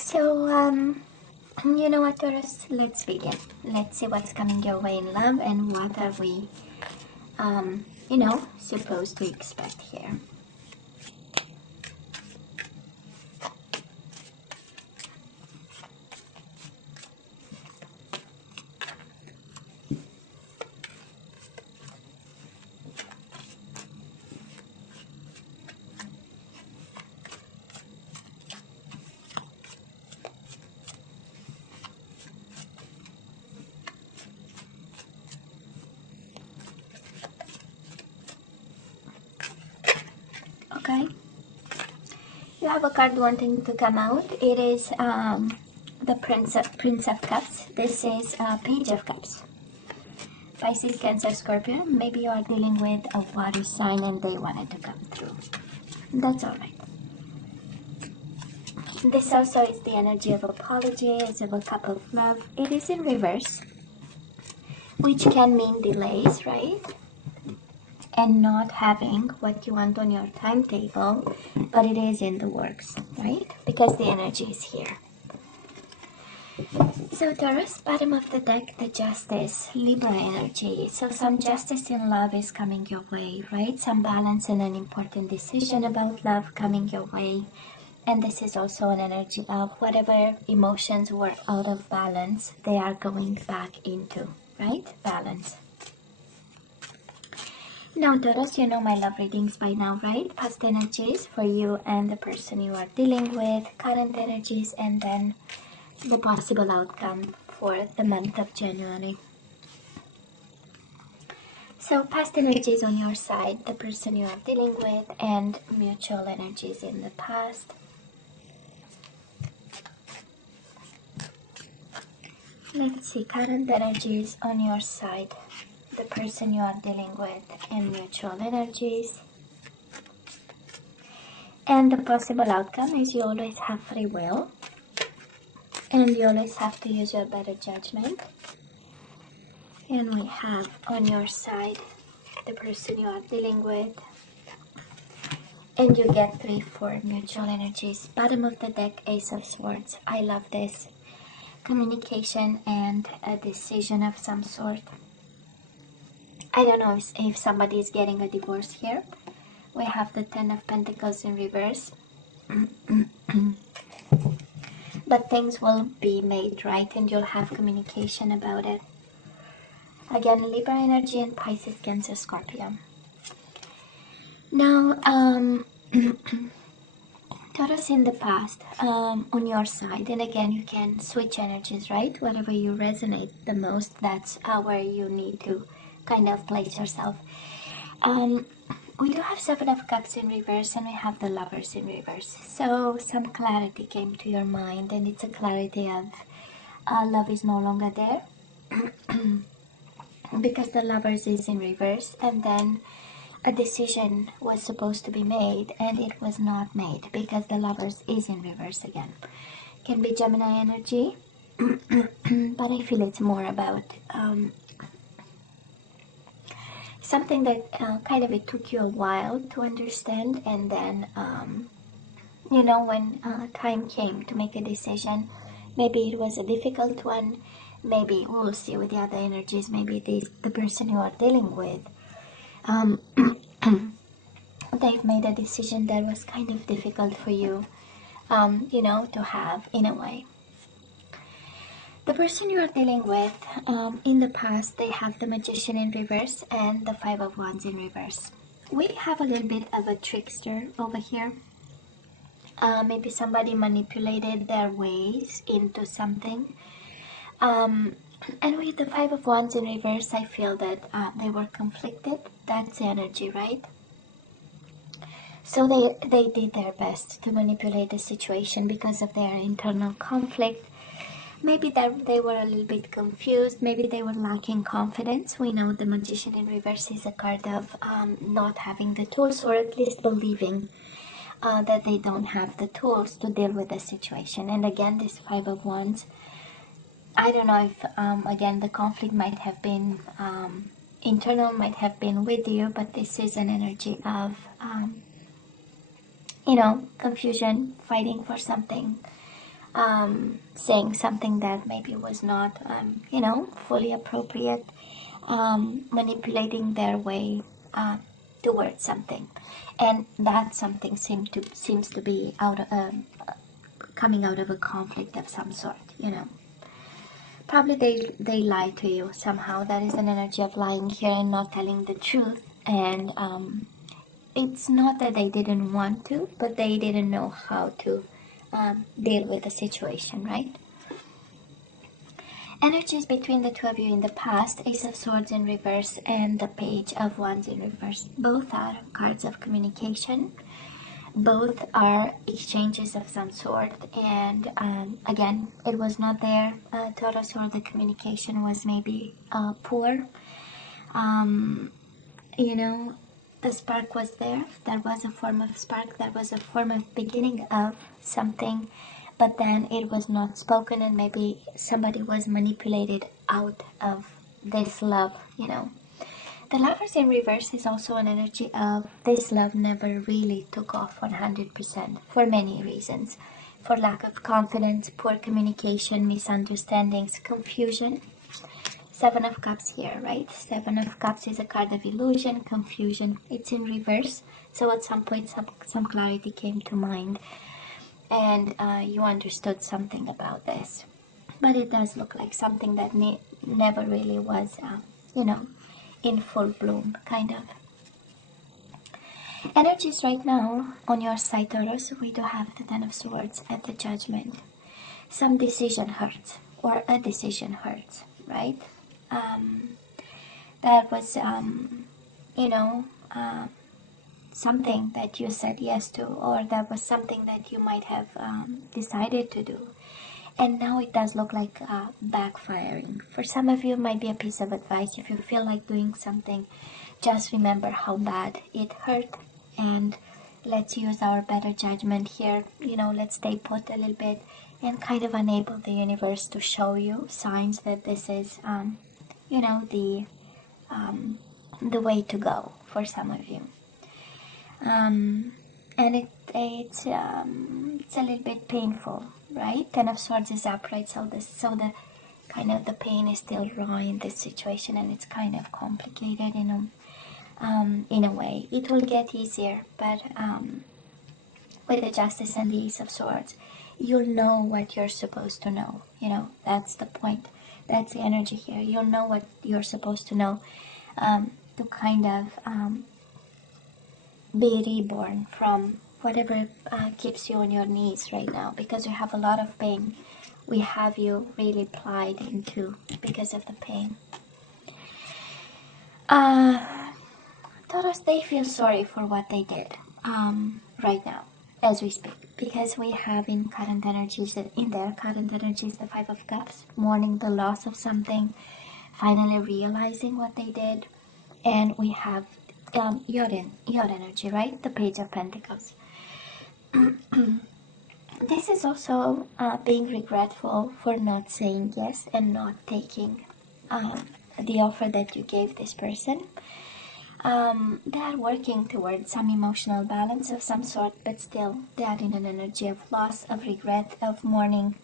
So, you know what, Taurus? Let's begin. Let's see what's coming your way in love and what are we, supposed to expect here. Okay, you have a card wanting to come out. It is the Prince of Cups. This is Page of Cups. Pisces, Cancer, Scorpio. Maybe you are dealing with a water sign and they wanted to come through. That's alright. This also is the energy of apologies, of a cup of love. It is in reverse, which can mean delays, right? And not having what you want on your timetable, but it is in the works, right? Because the energy is here. So Taurus, bottom of the deck, the Justice, Libra energy. So some justice in love is coming your way, right? Some balance and an important decision about love coming your way. And this is also an energy of whatever emotions were out of balance, they are going back into, right? Balance. Now, Taurus, you know my love readings by now, right? Past energies for you and the person you are dealing with, current energies, and then the possible outcome for the month of January. So, past energies on your side, the person you are dealing with, and mutual energies in the past. Let's see, current energies on your side, the person you are dealing with, and mutual energies. And the possible outcome is you always have free will. And you always have to use your better judgment. And we have on your side, the person you are dealing with. And you get 3 for mutual energies. Bottom of the deck, Ace of Swords. I love this. Communication and a decision of some sort. I don't know if somebody is getting a divorce here. We have the 10 of Pentacles in reverse. But things will be made right and you'll have communication about it. Again, Libra energy and Pisces, Cancer, Scorpio. Now, Taurus in the past, on your side, and again you can switch energies, right? Whatever you resonate the most, that's where you need to kind of place yourself. We do have 7 of Cups in reverse and we have the Lovers in reverse. So some clarity came to your mind, and it's a clarity of love is no longer there because the Lovers is in reverse, and then a decision was supposed to be made and it was not made because the Lovers is in reverse again. Can be Gemini energy, but I feel it's more about something that kind of it took you a while to understand, and then when time came to make a decision, maybe it was a difficult one, maybe we'll see with the other energies, maybe the person you are dealing with, they've made a decision that was kind of difficult for you, to have in a way. The person you are dealing with, in the past, they have the Magician in reverse and the 5 of Wands in reverse. We have a little bit of a trickster over here. Maybe somebody manipulated their ways into something. And with the 5 of Wands in reverse, I feel that they were conflicted. That's the energy, right? So they did their best to manipulate the situation because of their internal conflict. Maybe that they were a little bit confused. Maybe they were lacking confidence. We know the Magician in reverse is a card of not having the tools, or at least believing that they don't have the tools to deal with the situation. And again, this 5 of Wands, I don't know if, again, the conflict might have been internal, might have been with you, but this is an energy of, confusion, fighting for something. saying something that maybe was not, fully appropriate, manipulating their way towards something, and that something seems to be coming out of a conflict of some sort. Probably they lie to you somehow. That is an energy of lying here and not telling the truth. And it's not that they didn't want to, but they didn't know how to deal with the situation, right? Energies between the two of you in the past: Ace of Swords in reverse and the Page of Wands in reverse. Both are cards of communication. Both are exchanges of some sort, and again, it was not there, Taurus, or the communication was maybe poor. The spark was there. There was a form of spark. There was a form of beginning of something, but then it was not spoken, and maybe somebody was manipulated out of this love. The Lovers in reverse is also an energy of this love never really took off 100% for many reasons. For lack of confidence, poor communication, misunderstandings, confusion. Seven of Cups here, right? Seven of Cups is a card of illusion, confusion. It's in reverse. So at some point, some clarity came to mind, and you understood something about this. But it does look like something that never really was, in full bloom, kind of. Energies right now on your side, Taurus, we do have the Ten of Swords and the Judgment. Some decision hurts, or a decision hurts, right? That was, something that you said yes to, or that was something that you might have decided to do. And now it does look like backfiring. For some of you, it might be a piece of advice. If you feel like doing something, just remember how bad it hurt, and let's use our better judgment here. Let's stay put a little bit and kind of enable the universe to show you signs that this is, the way to go for some of you. And it's a little bit painful, right? Ten of Swords is upright, so the kind of the pain is still raw in this situation, and it's kind of complicated in a way. It will get easier, but with the Justice and the Ace of Swords, you'll know what you're supposed to know. That's the point. That's the energy here. You'll know what you're supposed to know, to kind of be reborn from whatever keeps you on your knees right now, because you have a lot of pain. We have you really plied into because of the pain. Taurus, they feel sorry for what they did right now as we speak, because we have in their current energies the Five of Cups, mourning the loss of something, finally realizing what they did. And we have your energy, right? The Page of Pentacles. This is also being regretful for not saying yes and not taking the offer that you gave this person. They are working towards some emotional balance of some sort, but still they are in an energy of loss, of regret, of mourning,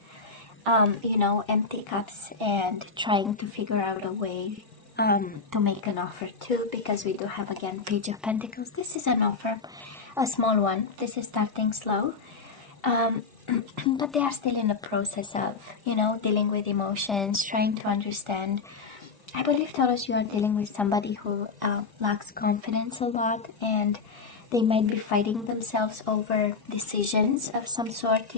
empty cups, and trying to figure out a way to make an offer too, because we do have again Page of Pentacles. This is an offer, a small one. This is starting slow, but they are still in the process of dealing with emotions, trying to understand. I believe, Taurus, you are dealing with somebody who lacks confidence a lot, and they might be fighting themselves over decisions of some sort,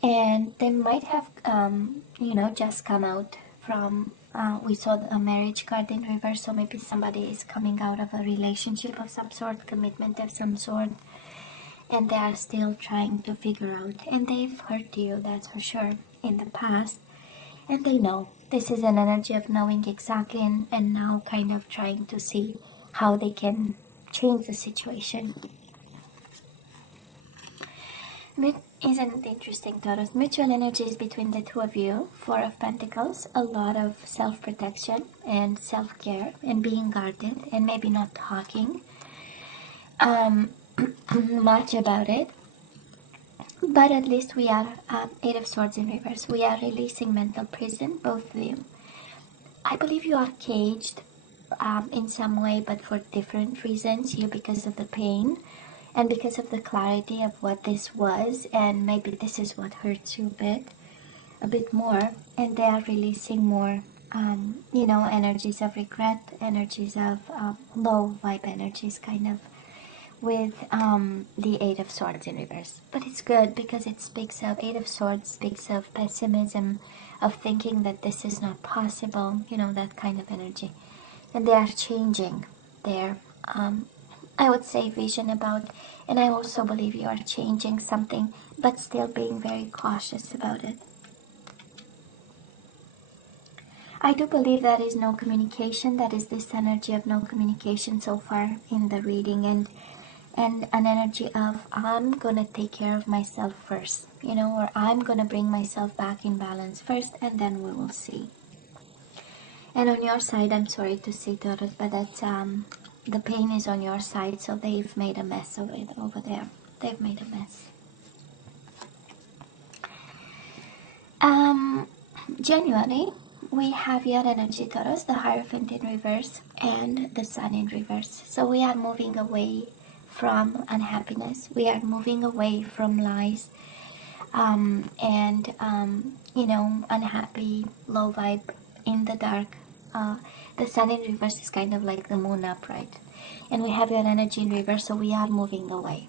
and they might have just come out from we saw a marriage card in reverse, so maybe somebody is coming out of a relationship of some sort, commitment of some sort, and they are still trying to figure out, and they've hurt you, that's for sure, in the past, and they know. This is an energy of knowing exactly, and now kind of trying to see how they can change the situation. Isn't it interesting, Taurus? Mutual energies between the two of you. Four of Pentacles, a lot of self-protection and self-care and being guarded and maybe not talking much about it. But at least we are Eight of Swords in reverse. We are releasing mental prison, both of you. I believe you are caged in some way, but for different reasons. You because of the pain and because of the clarity of what this was, and maybe this is what hurts you a bit more, and they are releasing more, energies of regret, energies of low vibe energies, kind of, with the Eight of Swords in reverse. But it's good because it speaks of, Eight of Swords speaks of pessimism, of thinking that this is not possible, that kind of energy. And they are changing their, I would say, vision about, and I also believe you are changing something, but still being very cautious about it. I do believe there is no communication. That is this energy of no communication so far in the reading, and an energy of, I'm gonna take care of myself first, or I'm gonna bring myself back in balance first, and then we will see. And on your side, I'm sorry to say, Taurus, but that's the pain is on your side, so they've made a mess of it over there. They've made a mess. January, we have your energy, Taurus, the Hierophant in reverse and the Sun in reverse. So we are moving away from unhappiness. We are moving away from lies and unhappy, low vibe, in the dark. The Sun in reverse is kind of like the moon upright. And we have your energy in reverse, so we are moving away.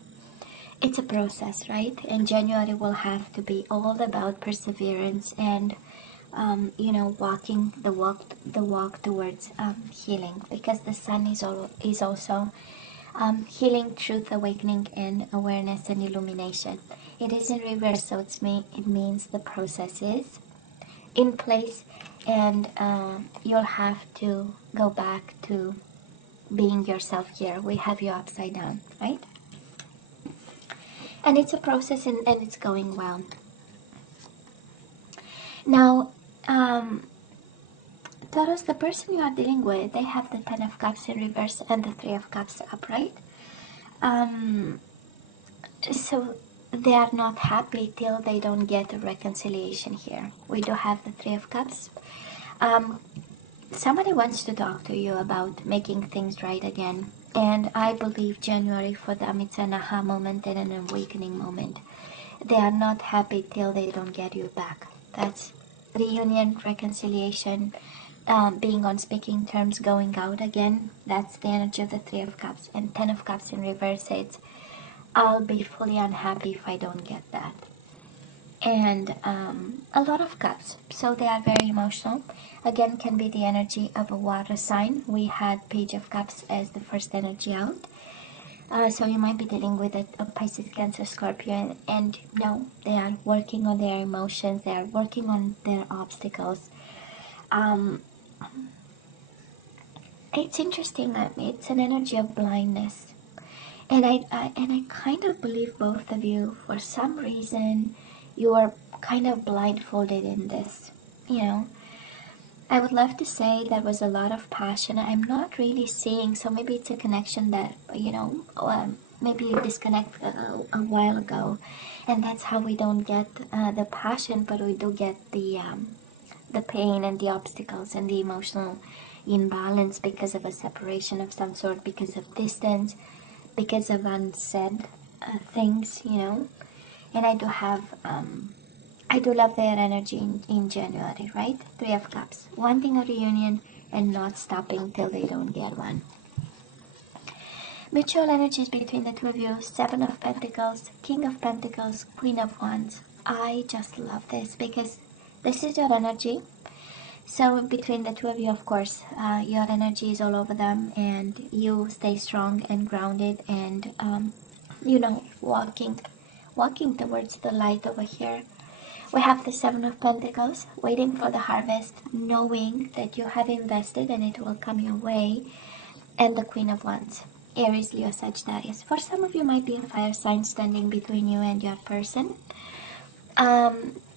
It's a process, right? And January will have to be all about perseverance and walking the walk towards healing, because the Sun is also healing, truth, awakening, and awareness and illumination. It is in reverse, so it means the process is in place, and you'll have to go back to being yourself here. We have you upside down, right? And it's a process, and it's going well. Now, Taurus, the person you are dealing with, they have the Ten of Cups in reverse and the Three of Cups upright. So they are not happy till they don't get a reconciliation here. We do have the Three of Cups. Somebody wants to talk to you about making things right again. And I believe January for them, it's an aha moment and an awakening moment. They are not happy till they don't get you back. That's reunion, reconciliation, being on speaking terms, going out again. That's the energy of the Three of Cups. And Ten of Cups in reverse, it's, I'll be fully unhappy if I don't get that. And a lot of cups, so they are very emotional. Again, can be the energy of a water sign. We had Page of Cups as the first energy out. So you might be dealing with a Pisces, Cancer, Scorpio, and no, they are working on their emotions. They are working on their obstacles. It's interesting that it's an energy of blindness, and I kind of believe both of you, for some reason, you are kind of blindfolded in this. I would love to say there was a lot of passion. I'm not really seeing, so maybe it's a connection that, maybe you disconnect a while ago, and that's how we don't get the passion, but we do get the pain and the obstacles and the emotional imbalance because of a separation of some sort, because of distance, because of unsaid things, And I do have, I do love their energy in January, right? Three of Cups, wanting a reunion and not stopping till they don't get one. Mutual energies between the two of you, Seven of Pentacles, King of Pentacles, Queen of Wands. I just love this because this is your energy. So between the two of you, of course, your energy is all over them, and you stay strong and grounded, and walking towards the light over here. We have the Seven of Pentacles, waiting for the harvest, knowing that you have invested and it will come your way, and the Queen of Wands, Aries, Leo, Sagittarius. For some of you, might be a fire sign standing between you and your person.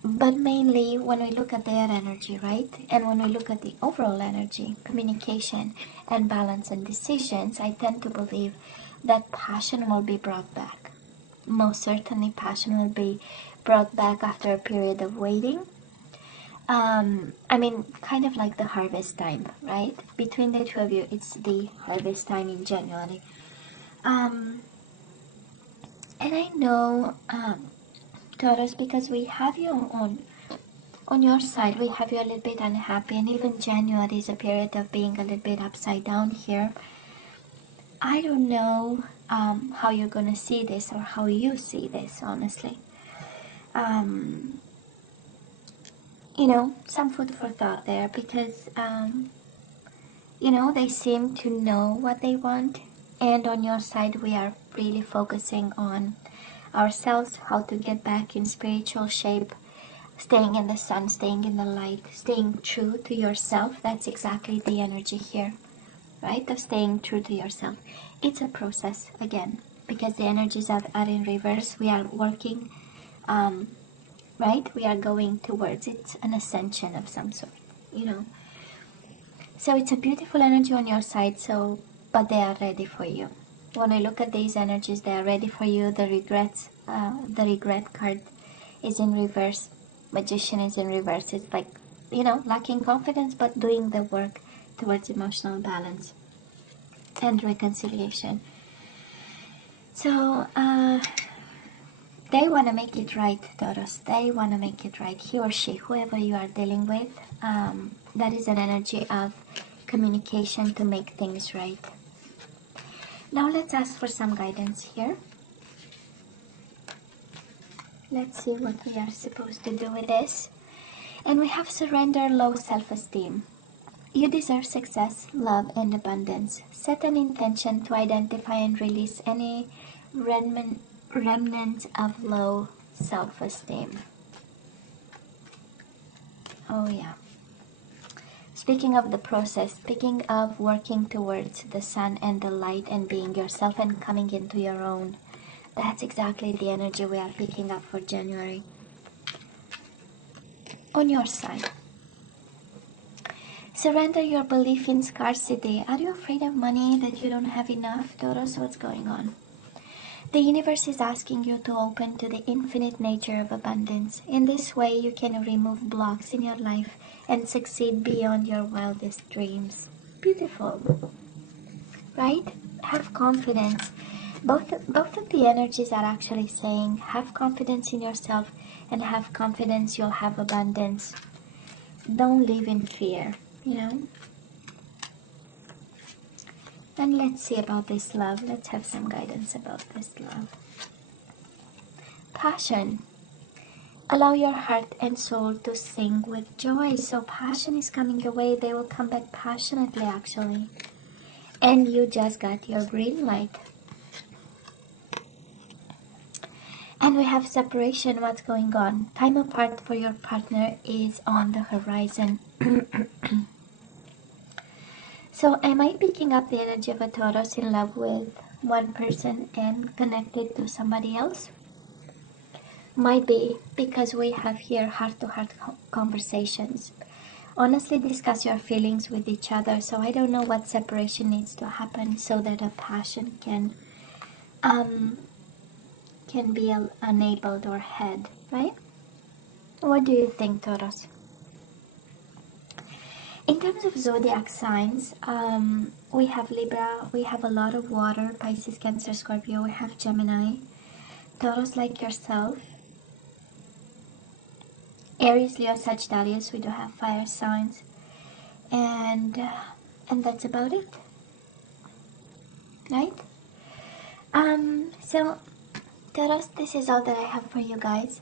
But mainly when we look at their energy, right? And when we look at the overall energy, communication and balance and decisions, I tend to believe that passion will be brought back. most certainly passion will be brought back after a period of waiting. I mean, kind of like the harvest time, right? Between the two of you, it's the harvest time in January. And I know, Taurus, because we have you on your side, we have you a little bit unhappy, and even January is a period of being a little bit upside down here. I don't know how you're gonna see this or how you see this, honestly. You know, some food for thought there, because you know, they seem to know what they want, and on your side we are really focusing on ourselves, how to get back in spiritual shape, staying in the sun, staying in the light, staying true to yourself. That's exactly the energy here, right? Of staying true to yourself. It's a process, again, because the energies are in reverse. We are working, right? We are going towards, it's an ascension of some sort, you know. So it's a beautiful energy on your side, so, but they are ready for you. When I look at these energies, they are ready for you. The regret card is in reverse. Magician is in reverse. It's like, you know, lacking confidence, but doing the work towards emotional balance and reconciliation. So, they want to make it right, Taurus. They want to make it right. He or she, whoever you are dealing with, that is an energy of communication to make things right. Now let's ask for some guidance here. Let's see what we are supposed to do with this. And we have surrender, low self-esteem. You deserve success, love, and abundance. Set an intention to identify and release any remnants of low self-esteem. Oh yeah. Speaking of the process, speaking of working towards the sun and the light and being yourself and coming into your own, that's exactly the energy we are picking up for January. On your side, surrender your belief in scarcity. Are you afraid of money, that you don't have enough? Taurus, what's going on? The universe is asking you to open to the infinite nature of abundance. In this way, you can remove blocks in your life and succeed beyond your wildest dreams. Beautiful, right? Have confidence. Both of the energies are actually saying, have confidence in yourself and have confidence you'll have abundance. Don't live in fear, you know? And let's see about this love. Let's have some guidance about this love. Passion. Allow your heart and soul to sing with joy. So passion is coming your way. They will come back passionately, actually. And you just got your green light. And we have separation. What's going on? Time apart for your partner is on the horizon. So am I picking up the energy of a Taurus in love with one person and connected to somebody else? Might be, because we have here heart-to-heart conversations. Honestly, discuss your feelings with each other. So I don't know what separation needs to happen so that a passion can be enabled or had, right? What do you think, Taurus? In terms of zodiac signs, we have Libra, we have a lot of water, Pisces, Cancer, Scorpio, we have Gemini, Taurus like yourself, Aries, Leo, Sagittarius, we do have fire signs, and that's about it, right? So Taurus, this is all that I have for you guys.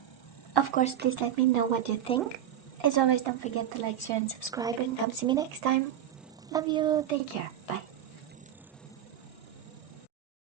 Of course, please let me know what you think. As always, don't forget to like, share, and subscribe, and come see me next time. Love you. Take care. Bye.